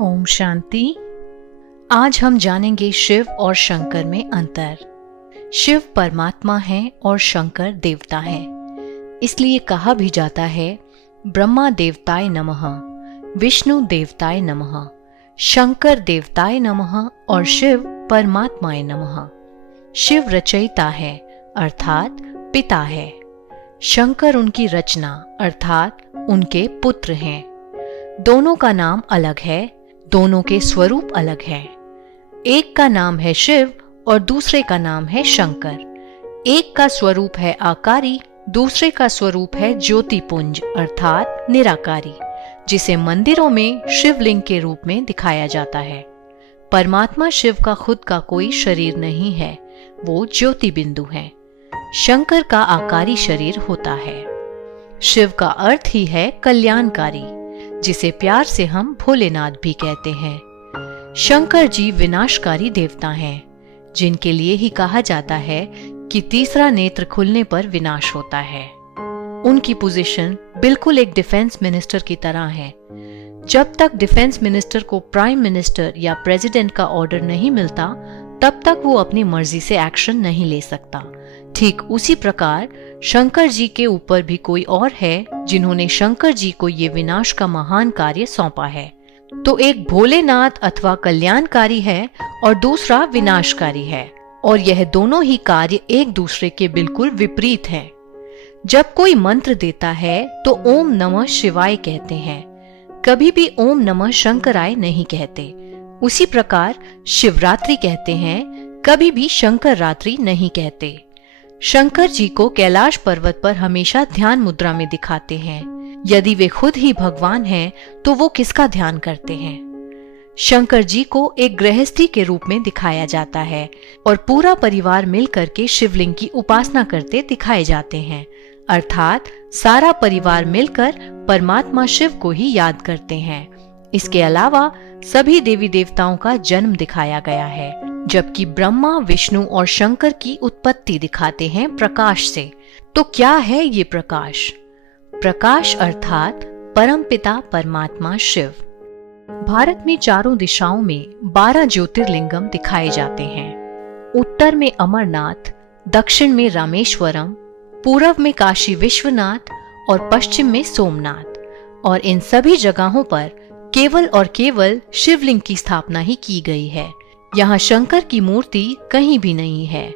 ओम शांति। आज हम जानेंगे शिव और शंकर में अंतर। शिव परमात्मा है और शंकर देवता है। इसलिए कहा भी जाता है ब्रह्मा देवताय नमः, विष्णु देवताय नमः, शंकर देवताय नमः और शिव परमात्माय नमः। शिव रचयिता है अर्थात पिता है। शंकर उनकी रचना अर्थात उनके पुत्र हैं। दोनों का नाम अलग है, दोनों के स्वरूप अलग हैं। एक का नाम है शिव और दूसरे का नाम है शंकर। एक का स्वरूप है आकारी, दूसरे का स्वरूप है ज्योतिपुंज अर्थात निराकारी, जिसे मंदिरों में शिवलिंग के रूप में दिखाया जाता है। परमात्मा शिव का खुद का कोई शरीर नहीं है, वो ज्योति बिंदु है। शंकर का आकारी शरीर होता है। शिव का अर्थ ही है कल्याणकारी, जिसे प्यार से हम भोलेनाथ भी कहते हैं। शंकर जी विनाशकारी देवता हैं, जिनके लिए ही कहा जाता है कि तीसरा नेत्र खुलने पर विनाश होता है। उनकी पोजीशन बिल्कुल एक डिफेंस मिनिस्टर की तरह है। जब तक डिफेंस मिनिस्टर को प्राइम मिनिस्टर या प्रेसिडेंट का ऑर्डर नहीं मिलता, तब तक वो अपनी मर्जी से एक्शन नहीं ले सकता। ठीक उसी प्रकार शंकर जी के ऊपर भी कोई और है जिन्होंने शंकर जी को ये विनाश का महान कार्य सौंपा है। तो एक भोलेनाथ अथवा कल्याणकारी है और दूसरा विनाशकारी है, और यह दोनों ही कार्य एक दूसरे के बिल्कुल विपरीत हैं। जब कोई मंत्र देता है तो ओम नमः शिवाय कहते हैं, कभी भी ओम नमः शंकराय नहीं कहते। उसी प्रकार शिवरात्रि कहते हैं, कभी भी शंकर रात्रि नहीं कहते। शंकर जी को कैलाश पर्वत पर हमेशा ध्यान मुद्रा में दिखाते हैं। यदि वे खुद ही भगवान हैं, तो वो किसका ध्यान करते हैं? शंकर जी को एक गृहस्थी के रूप में दिखाया जाता है और पूरा परिवार मिलकर के शिवलिंग की उपासना करते दिखाए जाते हैं, अर्थात सारा परिवार मिलकर परमात्मा शिव को ही याद करते हैं। इसके अलावा सभी देवी देवताओं का जन्म दिखाया गया है, जबकि ब्रह्मा, विष्णु और शंकर की उत्पत्ति दिखाते हैं प्रकाश से। तो क्या है ये प्रकाश? प्रकाश अर्थात परमपिता परमात्मा शिव। भारत में चारों दिशाओं में 12 ज्योतिर्लिंगम दिखाए जाते हैं। उत्तर में अमरनाथ, दक्षिण में रामेश्वरम, पूर्व में काशी विश्वनाथ और पश्चिम में सोमनाथ। और इन सभी जगहों पर केवल और केवल शिवलिंग की स्थापना ही की गई है। यहाँ शंकर की मूर्ति कहीं भी नहीं है।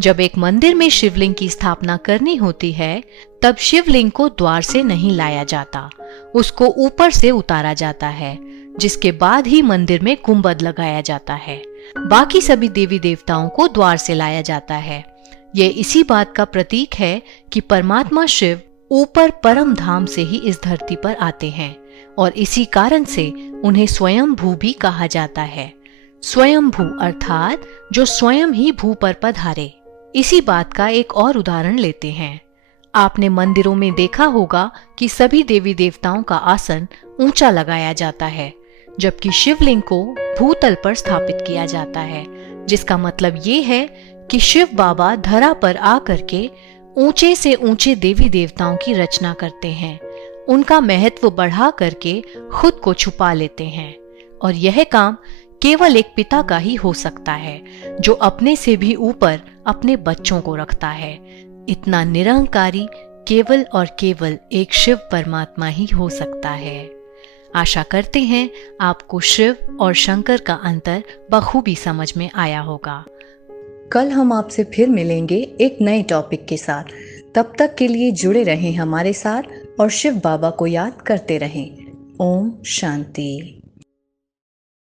जब एक मंदिर में शिवलिंग की स्थापना करनी होती है, तब शिवलिंग को द्वार से नहीं लाया जाता, उसको ऊपर से उतारा जाता है, जिसके बाद ही मंदिर में गुंबद लगाया जाता है। बाकी सभी देवी देवताओं को द्वार से लाया जाता है। ये इसी बात का प्रतीक है कि परमात्मा शिव ऊपर परम धाम से ही इस धरती पर आते हैं, और इसी कारण से उन्हें स्वयंभू भी कहा जाता है। स्वयंभू अर्थात जो स्वयं ही भू पर पधारे। इसी बात का एक और उदाहरण लेते हैं। आपने मंदिरों में देखा होगा कि सभी देवी देवताओं का आसन ऊंचा लगाया जाता है, जबकि शिवलिंग को भूतल पर स्थापित किया जाता है, जिसका मतलब ये है कि शिव बाबा धरा पर आकर के ऊंचे से ऊंचे देवी देवताओं की रचना करते हैं, उनका महत्व बढ़ा करके खुद को छुपा लेते हैं। और यह काम केवल एक पिता का ही हो सकता है, जो अपने से भी ऊपर अपने बच्चों को रखता है। इतना निरंकारी केवल और केवल एक शिव परमात्मा ही हो सकता है। आशा करते हैं आपको शिव और शंकर का अंतर बखूबी समझ में आया होगा। कल हम आपसे फिर मिलेंगे एक नए टॉपिक के साथ। तब तक के लिए जुड़े रहें हमारे साथ और शिव बाबा को याद करते रहें। ओम शांति।